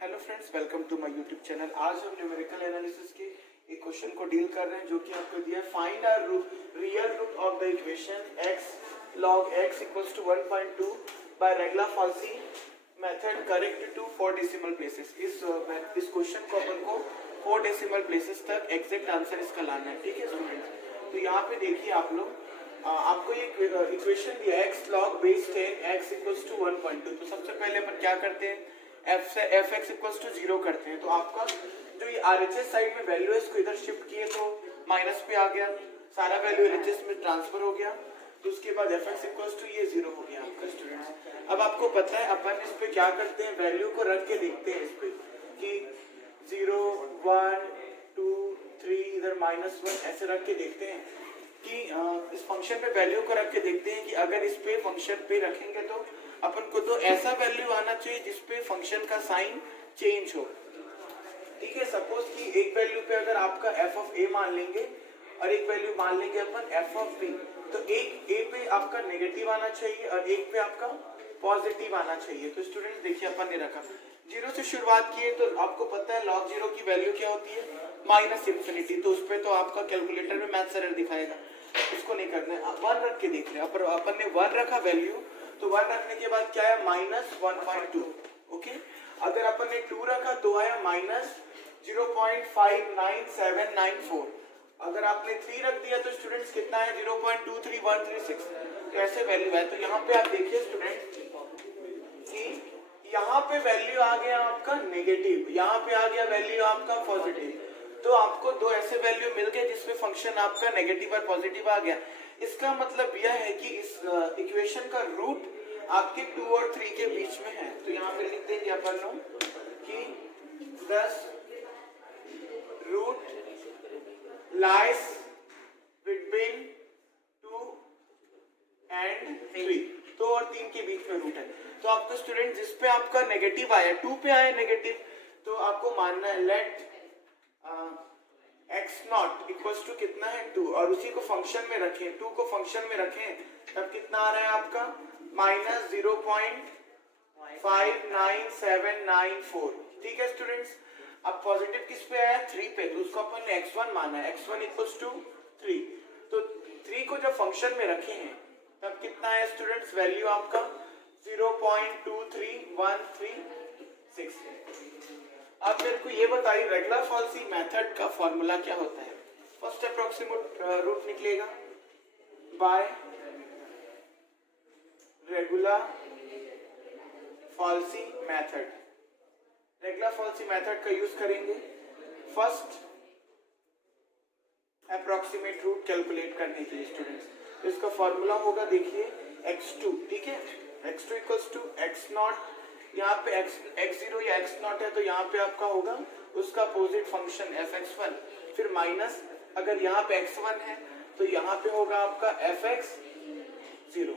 Hello friends, welcome to my YouTube channel. आज हम numerical analysis के एक क्वेश्चन को डील कर रहे हैं जो कि आपको दिया है। Find a real root of the equation x log x equals to 1.2 by regula falsi method correct to 4 decimal places. इस क्वेश्चन को अपन को 4 डेसिमल प्लेसेस तक एग्जैक्ट आंसर इसका लाना है। ठीक है स्टूडेंट्स, तो यहाँ पे देखिए आप लोग, आपको ये इक्वेशन दिया x log base 10 x equals to 1.2। तो सबसे पहले अपन क्या करते हैं, f से एफ एक्स इक्वल्स टू 0 करते हैं। तो आपका जो ये RHS साइड में वैल्यू है इसको इधर शिफ्ट किए तो माइनस पे आ गया, सारा वैल्यू LHS में ट्रांसफर हो गया। तो उसके बाद एफ एक्स इक्वल्स टू ये 0 हो गया आपका स्टूडेंट्स। अब आपको पता है अपन इस पे क्या करते हैं, वैल्यू को रख के देखते हैं इस पे कि 0 1 2 3 इधर -1 ऐसे रख के देखते हैं कि इस फंक्शन पे वैल्यू को रख के देखते हैं कि अगर इस पे फंक्शन पे रखेंगे तो अपन को तो ऐसा वैल्यू आना चाहिए जिसपे फंक्शन का साइन चेंज हो। ठीक है, सपोज कि एक वैल्यू पे अगर आपका f ऑफ a मान लेंगे और एक वैल्यू मान लेंगे अपन f ऑफ b, तो एक a पे आपका नेगेटिव आना चाहिए और एक पे आपका पॉजिटिव आना चाहिए। तो स्टूडेंट्स देखिए, अपन ने रखा 0 से शुरुआत किए तो आपको पता है log 0 की वैल्यू क्या होती है, -∞। तो उस पे तो आपका कैलकुलेटर में मैथ्स एरर दिखाएगा, उसको नहीं करना है। 1 रख के देख रहे हैं, अपन ने 1 रखा वैल्यू, तो 1 रखने के बाद क्या है, -1.2। ओके, अगर अपन ने 2 रखा तो आया -0.59794। अगर आपने 3 रख दिया तो स्टूडेंट्स कितना है, 0.23136। तो ऐसे वैल्यू है। तो यहाँ पे आप देखिए स्टूडेंट कि यहाँ पे वैल्यू आ गया आपका नेगेटिव, यहाँ पे आ गया वैल्यू आपका पॉजिटिव। तो आपको दो ऐसे वैल्यू मिल गए जिसमें फंक्शन आपका नेगेटिव और पॉजिटिव आ गया। इसका मतलब यह है कि इस इक्वेशन का रूट आपके 2 और 3 के बीच में है। तो यहाँ पे लिख देंगे अपन लोग कि 10 रूट लाइज बिटवीन 2 एंड 3, 2 और 3 के बीच में रूट है। तो आपको स्टूडेंट जिस पे आपका नेगेटिव आया, 2 पे आया नेगेटिव, तो आपको मानना है let x nought equals to कितना है 2, और उसी को फंक्शन में रखें, 2 को फंक्शन में रखें, तब कितना आ रहा है आपका -0.59794। ठीक है स्टूडेंट्स, अब पॉजिटिव किस पे आया, 3 पे, तो उसको अपन ने x1 माना है, x1 इक्वल्स टू 3। तो 3 को जब फंक्शन में रखे हैं तब कितना है स्टूडेंट्स, वैल्यू आपका 0.23136। अब मेरे को ये बताइए रेगला-फॉल्सी मेथड का फॉर्मूला क्या होता है। फर्स्ट अप्रोक्सीमेट रूट निकलेगा बाय रेगुला-फॉल्सी मेथड। रेगुला-फॉल्सी मेथड का यूज करेंगे फर्स्ट अप्रोक्सीमेट रूट कैलकुलेट करने के लिए स्टूडेंट्स। तो इसका फॉर्मूला होगा, देखिए x2, ठीक है, x2 equals to x not, यहाँ पे x0 या x नॉट है तो यहाँ पे आपका होगा उसका अपोजिट फंक्शन fx1, फिर माइनस, अगर यहाँ पे x1 है तो यहाँ पे होगा आपका fx0,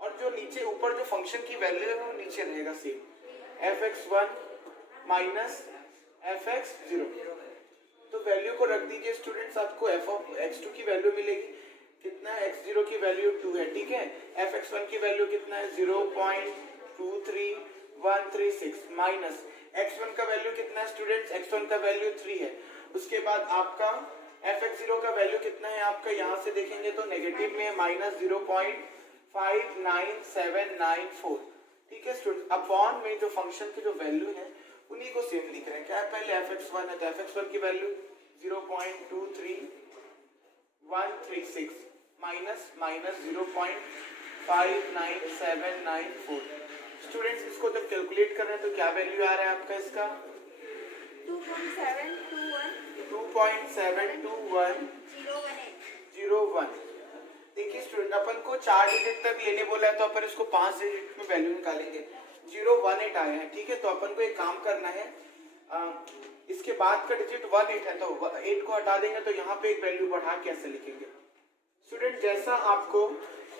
और जो नीचे ऊपर जो फंक्शन की वैल्यू है वो नीचे रहेगा सेम, fx1 माइनस fx0। तो वैल्यू को रख दीजिए स्टूडेंट्स, आपको f ऑफ x2 की वैल्यू मिलेगी कितना है, x0 की वैल्यू 2 है, ठीक है, fx1 की वैल्यू कितना है 0.23136 माइनस x1 का वैल्यू कितना है स्टूडेंट्स, x1 का वैल्यू 3 है। उसके बाद आपका fx0 का वैल्यू कितना है आपका, यहाँ से देखेंगे तो नेगेटिव में -0.59794। ठीक है स्टूडेंट, अपॉन में जो फंक्शन की जो वैल्यू है उन्हीं को सेम लिख रहे हैं। क्या है, पहले fx1 है तो fx1 की वैल्यू 0.23136 माइनस -0.59794। स्टूडेंट्स इसको जब कैलकुलेट कर रहे हैं तो क्या वैल्यू आ रहा है आपका इसका 2.72101। देखिए स्टूडेंट, अपन को 4 डिजिट तक लेने बोला है तो अपन इसको 5 डिजिट में वैल्यू निकालेंगे, 018 आया है। ठीक है, तो अपन को एक काम करना है, इसके बाद का डिजिट 18 है तो 8 को हटा देंगे तो यहाँ पे एक वैल्यू बढ़ा कैसे लिखेंगे स्टूडेंट, जैसा आपको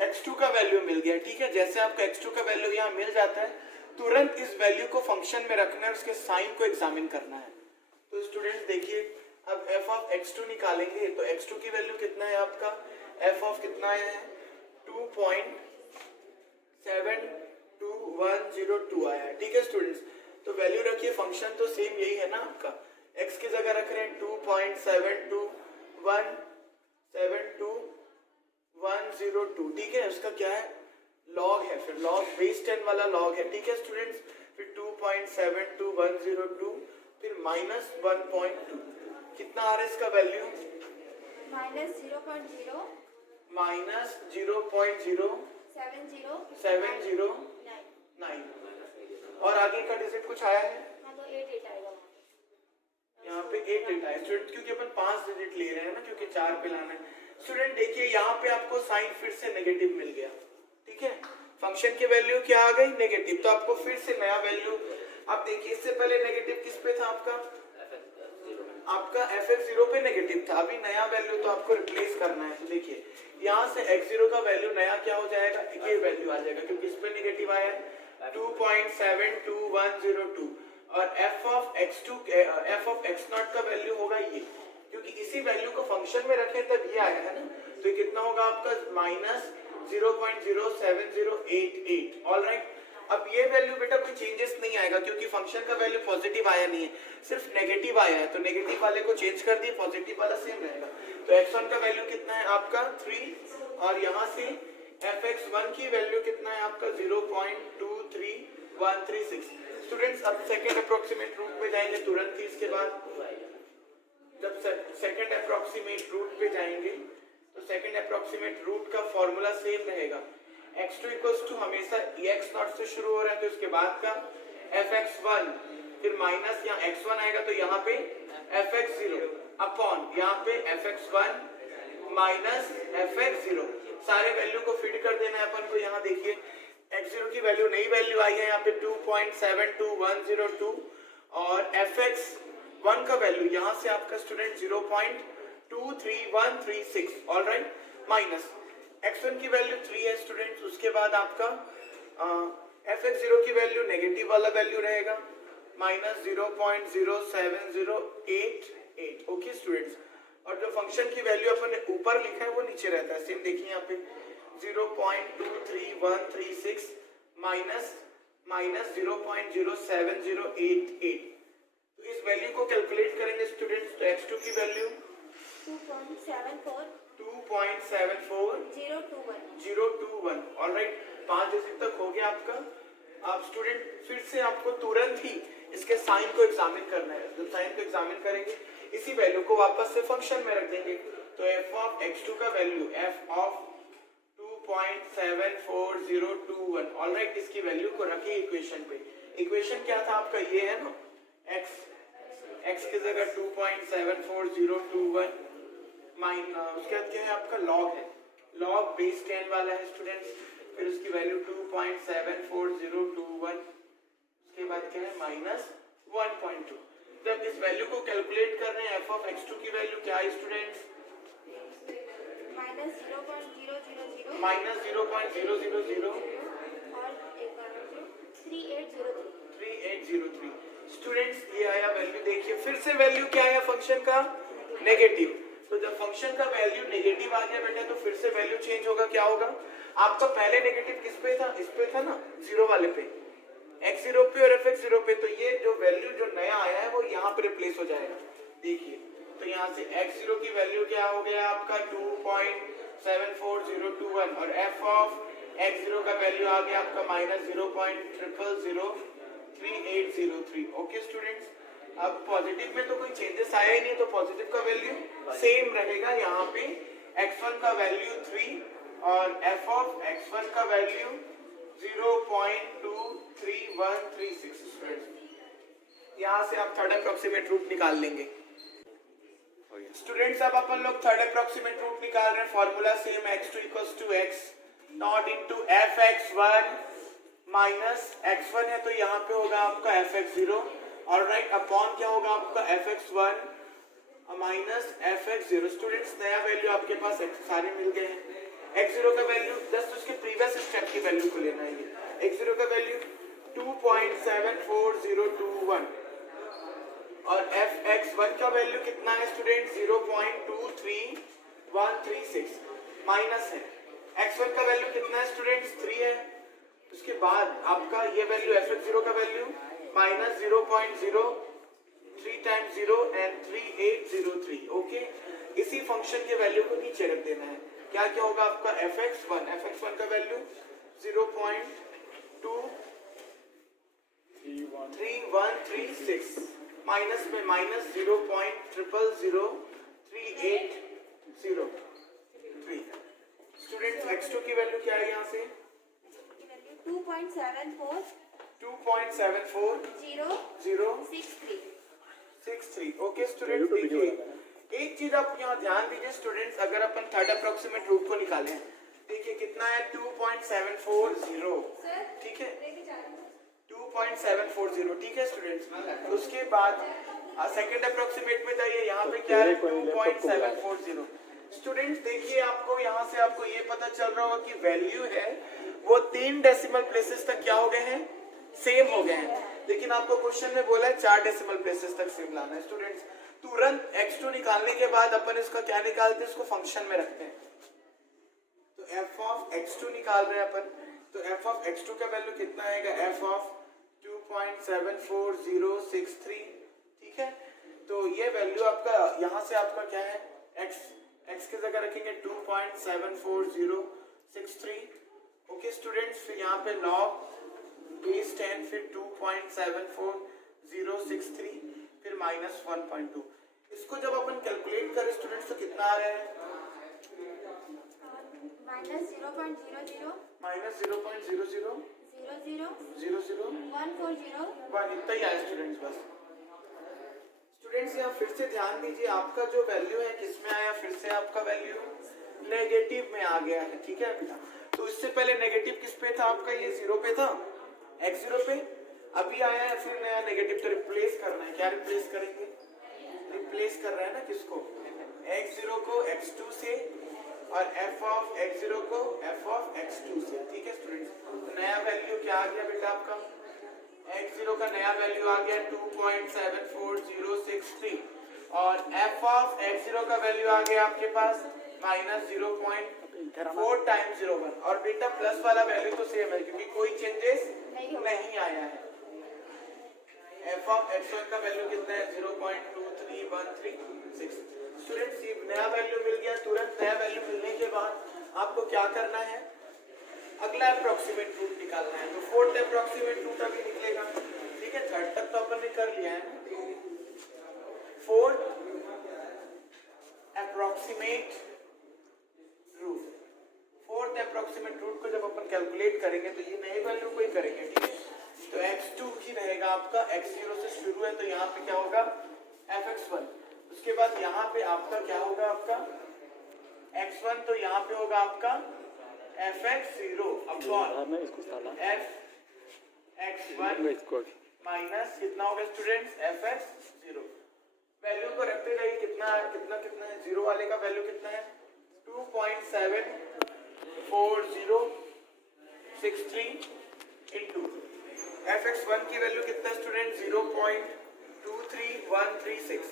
x2 का वैल्यू मिल गया, ठीक है, जैसे आपको x2 का वैल्यू यहाँ मिल जाता है तुरंत इस वैल्यू को फंक्शन में रखना है, उसके साइन को एग्जामिन करना है। तो स्टूडेंट देखिए, अब f ऑफ x2 निकालेंगे तो x2 की वैल्यू कितना है आपका, f ऑफ कितना है 2.72102 आया है। ठीक है स्टूडेंट्स, तो वैल्यू रखिए फंक्शन फंक्शन तो सेम यही है ना आपका, x की जगह रख रहे हैं 2.72172 ठीक है, उसका क्या है लॉग है, फिर लॉग बेस 10 वाला लॉग है ठीक है स्टूडेंट्स, फिर 2.72102 फिर -1.2 कितना आ रहा है इसका वैल्यू -0.07009 और आगे का डिजिट कुछ आया है तो 8 आएगा यहाँ पे 8 आया स्टूडेंट, क्योंकि अपन 5 डिजिट ले रहे हैं ना, क्योंकि 4 पे लाना है स्टूडेंट। देखिए यहाँ पे आपको साइन फिर से नेगेटिव मिल गया ठीक है, फंक्शन की वैल्यू क्या आ गई नेगेटिव, तो आपको फिर से नया वैल्यू, आप देखिए इससे पहले नेगेटिव किस पे था आपका fx0 पे नेगेटिव था, अभी नया वैल्यू तो आपको रिप्लेस करना है, तो देखिए यहाँ से x0 का वैल्यू नया क्या हो जाएगा, ये वैल्यू आ जाएगा क्योंकि इस पे नेगेटिव आया है 2.72102 और f ऑफ x0 का वैल्यू होगा ये, क्योंकि इसी वैल्यू को फंक्शन में रखें तब ये आया है ना, तो ये कितना होगा आपका -0.07088 ऑलराइट। अब ये वैल्यू बेटा कोई चेंजेस नहीं आएगा क्योंकि फंक्शन का वैल्यू पॉजिटिव आया नहीं है, सिर्फ नेगेटिव आया है, तो नेगेटिव वाले को चेंज कर दिए, पॉजिटिव वाला सेम रहेगा। तो x1 का वैल्यू कितना है आपका 3 और यहाँ से fx1 की वैल्यू कितना है आपका 0.23136। स्टूडेंट्स अब सेकेंड अप्रोक्सीमेट रूट पे जाएंगे तुरंत ही, इसके बाद जब सेकेंड अप्रोक्सीमेट रूट पे जाएंगे तो सेकेंड अप्रोक्सीमेट रूट का फॉर्मूला सेम रहेगा, x2 इक्वल्स टू हमेशा x0 से शुरू हो रहा है, तो इसके बाद का fx1 फिर माइनस यहाँ x1 आएगा तो यहाँ पे fx0 अपॉन यहाँ पे fx1 माइनस fx0, सारे वैल्यू को फिट कर देना है अपन को। यहाँ देखिए x0 की वैल्यू नई वैल्यू आई है यहाँ पे 2.72102 और fx1 का वैल्यू यहाँ से आपका स्टूडेंट 0.23136 ऑलराइट, माइनस x1 की वैल्यू 3 है स्टूडेंट्स, उसके बाद आपका fx0 की वैल्यू नेगेटिव वाला वैल्यू रहेगा -0.07088 ओके स्टूडेंट्स, और जो फंक्शन की वैल्यू अपन ने ऊपर लिखा है वो नीचे रहता है सेम, देखिए यहाँ पे 0.23136 माइनस -0.07088, तो इस वैल्यू को कैलकुलेट करेंगे स्टूडेंट्स, तो x2 की वैल्यू 2.74021 ऑलराइट, 5 डिजिट तक हो गया आपका। आप स्टूडेंट फिर से आपको तुरंत ही इसके साइन को एग्जामिन करना है, जब साइन को एग्जामिन करेंगे इसी वैल्यू को वापस से फंक्शन में रख देंगे, तो f ऑफ x2 का वैल्यू f ऑफ 2.74021 ऑलराइट, इसकी वैल्यू को रखिए इक्वेशन पे। इक्वेशन क्या था आपका ये है ना, x की जगह 2.74021 उसके बाद क्या है आपका लॉग है, लॉग बेस 10 वाला है स्टूडेंट्स, फिर उसकी वैल्यू 2.74021, उसके बाद क्या है -1.2। जब इस वैल्यू को कैलकुलेट कर रहे हैं f ऑफ x2 की वैल्यू क्या है स्टूडेंट्स -0.000 और 3803 स्टूडेंट्स, ये आया वैल्यू, देखिए फिर से वैल्यू क्या आया फंक्शन का नेगेटिव, तो जब फंक्शन का वैल्यू नेगेटिव आ गया बेटा तो फिर से वैल्यू चेंज होगा, क्या होगा आपका पहले नेगेटिव किस पे था, इस पे था ना जीरो वाले पे, x0 पे और fx0 पे, तो ये जो वैल्यू जो नया आया है वो यहाँ पे रिप्लेस हो जाएगा। देखिए तो यहाँ से x0 की वैल्यू क्या हो गया आपका 2.74021 और f ऑफ x0 का वैल्यू आ गया आपका -0.0003803 ओके स्टूडेंट्स। अब पॉजिटिव में तो कोई चेंजेस आया ही नहीं, तो पॉजिटिव का वैल्यू सेम रहेगा, यहाँ पे x1 का वैल्यू 3 और f ऑफ x1 का वैल्यू 0.23136 स्टूडेंट्स। यहाँ से आप थर्ड अप्रोक्सीमेट रूट निकाल लेंगे स्टूडेंट्स। अब अपन लोग थर्ड अप्रोक्सीमेट रूट निकाल रहे हैं, formula same x2 equals to x nought into fx1 minus x1 है तो यहाँ पे होगा आपका fx0 ऑलराइट, अपॉन क्या होगा आपका fx1 माइनस fx0। स्टूडेंट्स नया वैल्यू आपके पास सारे मिल गए हैं, x0 का वैल्यू जस्ट उसके प्रीवियस स्टेप की वैल्यू को लेना है, x0 का वैल्यू 2.74021 और fx1 का वैल्यू कितना है स्टूडेंट 0.23136 माइनस है x1 का वैल्यू कितना है स्टूडेंट्स 3 है, उसके बाद आपका ये वैल्यू fx0 का value minus 0.03 times 0 and 3803. Okay, इसी फंक्शन के वैल्यू को नीचे रख देना है. क्या क्या होगा आपका fx1 का वैल्यू 0.23136 माइनस में माइनस 0.000380. स्टूडेंट्स x2 की वैल्यू क्या है यहाँ से? 2.74 ओके स्टूडेंट्स, देखिए एक चीज आप यहाँ ध्यान दीजिए स्टूडेंट्स, अगर अपन थर्ड अप्रोक्सीमेट रूट को निकालें, देखिए कितना है 2.740. ठीक है 2.740. ठीक है स्टूडेंट्स, उसके बाद सेकंड अप्रोक्सीमेट में था ये, यहाँ पे क्या है 2.740. स्टूडेंट्स देखिए, आपको यहाँ से आपको ये पता चल रहा होगा कि वैल्यू है वो 3 डेसिमल प्लेसेस तक क्या हो गए हैं, सेम हो गए हैं. लेकिन आपको क्वेश्चन में बोला है 4 डेसिमल प्लेसेस तक सेम लाना है. स्टूडेंट्स तुरंत x2 निकालने के बाद अपन इसका क्या निकालते हैं, इसको फंक्शन में रखते हैं. तो f ऑफ x2 निकाल रहे हैं अपन, तो f ऑफ x2 का वैल्यू कितना आएगा, f ऑफ 2.74063. ठीक है, तो ये वैल्यू आपका यहाँ से आपका क्या है, x की जगह रखेंगे 2.74063. ओके स्टूडेंट्स, फिर यहाँ पे log बेस 10, फिर 2.74063, फिर माइनस 1.2. इसको जब अपन कैलकुलेट करें स्टूडेंट्स तो कितना आ रहा है, माइनस 0.00 इतना ही आया स्टूडेंट्स. बस स्टूडेंट्स यहाँ फिर से ध्यान दीजिए, आपका जो वैल्यू है किसमें आया, फिर से आपका वैल्यू नेगेटिव में आ गया है. ठीक है बेटा, तो इससे पहले नेगेटिव किस पे था आपका, ये 0 पे था, x0 पे. अभी आया है फिर नया नेगेटिव, तो रिप्लेस करना है. क्या रिप्लेस करेंगे, रिप्लेस कर रहे हैं ना किसको, x0 को x2 से और f ऑफ x0 को f ऑफ x2 से. ठीक है स्टूडेंट्स, तो नया वैल्यू क्या आ गया बेटा आपका, x0 का नया वैल्यू आ गया 2.74063 और f ऑफ x0 का वैल्यू आ गया आपके पास माइनस 0.4 टाइम्स 01. और बेटा प्लस वाला वैल्यू तो सेम है क्योंकि कोई चेंजेस नहीं आया है. f ऑफ x1 का वैल्यू कितना है 0.23136. स्टूडेंट्स ये नया वैल्यू मिल गया. तुरंत नया वैल्यू मिलने के बाद आपको क्या करना है, अगला अप्रोक्सीमेट रूट निकालना है. तो फोर्थ अप्रोक्सीमेट रूट अभी निकलेगा. ठीक है, थर्ड तक तो अपन ने कर लिया है. फोर्थ अप्रोक्सीमेट रूट को जब अपन कैलकुलेट करेंगे तो ये नए वैल्यू को ही करेंगे. ठीक है, तो x2 ही रहेगा आपका, x0 से शुरू है तो यहाँ पे क्या होगा fx1. उसके बाद यहाँ पे आपका क्या होगा, आपका x1, तो यहाँ पे होगा आपका fx0 अपॉन fx1 माइनस कितना होगा स्टूडेंट्स, fx0. वैल्यू को रखते जाइए, कितना कितना कितना है, जीरो वाले का वैल्यू कितना है 2.74063 इंटू fx1 की वैल्यू कितना स्टूडेंट 0.23136.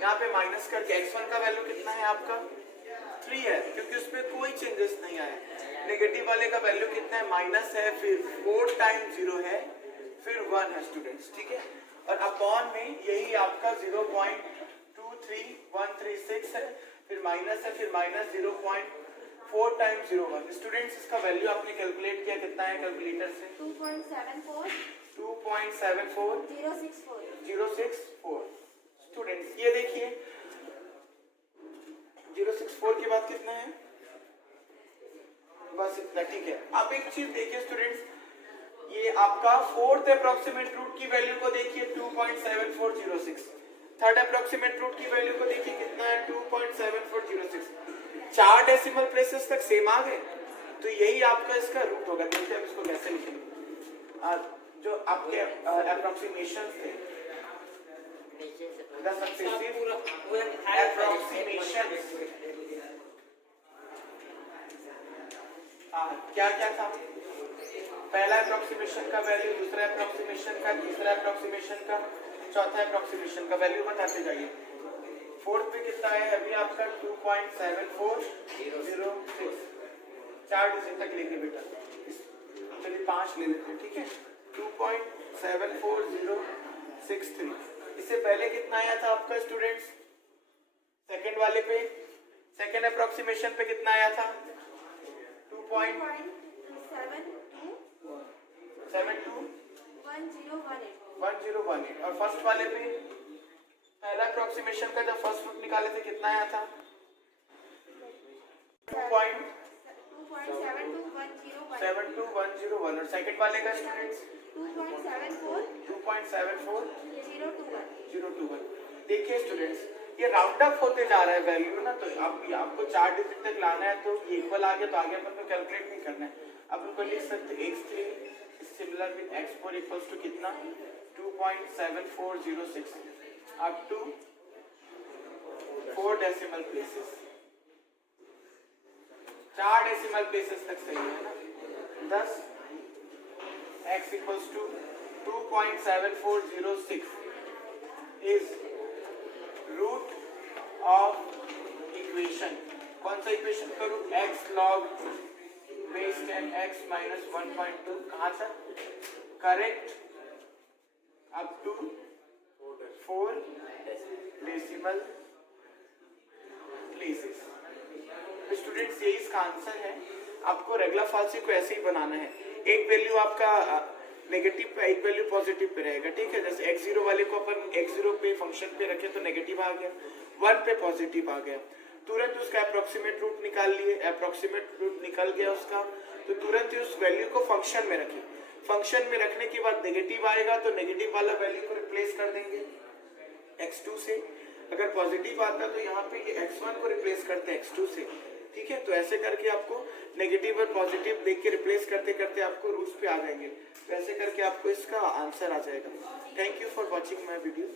यहाँ पे माइनस करके x1 का वैल्यू कितना है आपका 3 है क्योंकि उसमें कोई चेंजेस नहीं आया. नेगेटिव वाले का वैल्यू कितना है, माइनस है, फिर 4 टाइम्स 0 है, फिर 1 है स्टूडेंट्स. ठीक है, और अपॉन में यही आपका 0.23136 है, फिर माइनस है, फिर माइनस 0.4 टाइम्स 01. स्टूडेंट्स इसका वैल्यू आपने कैलकुलेट किया, कितना है कैलकुलेटर से 2.74064. स्टूडेंट्स ये देखिए 064 के बाद कितना है, बस इतना. ठीक है, अब एक चीज देखिए स्टूडेंट्स, ये आपका फोर्थ अप्रोक्सीमेट रूट की वैल्यू को देखिए 2.7406. थर्ड अप्रोक्सीमेट रूट की वैल्यू को देखिए कितना है 2.7406. 4 डेसिमल प्लेसेस तक सेम आ गए, तो यही आपका इसका रूट होगा. देखते हैं इसको कैसे लिखेंगे. जो आपके अप्रोक्सीमेशन थे, द सक्सेसिव अप्रोक्सीमेशन क्या क्या था, पहला अप्रोक्सीमेशन का वैल्यू, दूसरा अप्रोक्सीमेशन का, तीसरा अप्रोक्सीमेशन का, चौथा अप्रोक्सीमेशन का वैल्यू बताते जाइए. फोर्थ पे कितना है अभी आपका 2.7406. 4 डिजिट तक लेंगे बेटा, चलिए 5 ले लेते हैं. ठीक है, 2.7406 74063। इससे पहले कितना आया था आपका स्टूडेंट्स? सेकंड वाले पे, सेकंड अप्रोक्सीमेशन पे कितना आया था? 2.721018। और फर्स्ट वाले पे पहला अप्रोक्सीमेशन का जब फर्स्ट रूट निकाले थे कितना आया था? 2.72101। और सेकंड वाले का स्टूडेंट्स 2.74021। देखिए स्टूडेंट्स, ये राउंड अप होते जा रहा है वैल्यू ना, तो आपको 4 डिजिट तक लाना है, तो ये इक्वल आ गया तो आगे अपन को कैलकुलेट नहीं करना है। अपन को लिख सकते x3 similar with x4 equals to कितना? 2.7406 up to 4 decimal places. 4 decimal places तक सही है ना? 10 x equals to 2.7406 is root of equation. कौन सा इक्वेशन करूं? x log base 10x minus 1.2 कहाँ तक? Correct up to 4 decimal places. Students यही इसका आंसर है। आपको रेगुलर फाल्सी को ऐसे ही बनाना है। एक वैल्यू आपका नेगेटिव पे, एक वैल्यू पॉजिटिव पे रहेगा, ठीक है। जैसे x0 वाले को अपन x0 पे फंक्शन पे रखे तो नेगेटिव आ गया, 1 पे पॉजिटिव आ गया, तुरंत उसका अप्रोक्सीमेट रूट निकाल लिए, अप्रोक्सीमेट रूट निकल गया उसका, तो तुरंत ही उस वैल्यू को फंक्शन में रखिए। फंक्शन में रखने के बाद नेगेटिव आएगा तो नेगेटिव वाला वैल्यू को रिप्लेस कर देंगे x2 से। अगर पॉजिटिव आता तो यहाँ पे ये x1 को रिप्लेस करते हैं x2 से, ठीक है। तो ऐसे करके आपको नेगेटिव और पॉजिटिव देख के रिप्लेस करते करते आपको रूट्स पे आ जाएंगे। तो ऐसे करके आपको इसका आंसर आ जाएगा। Thank you for watching my video.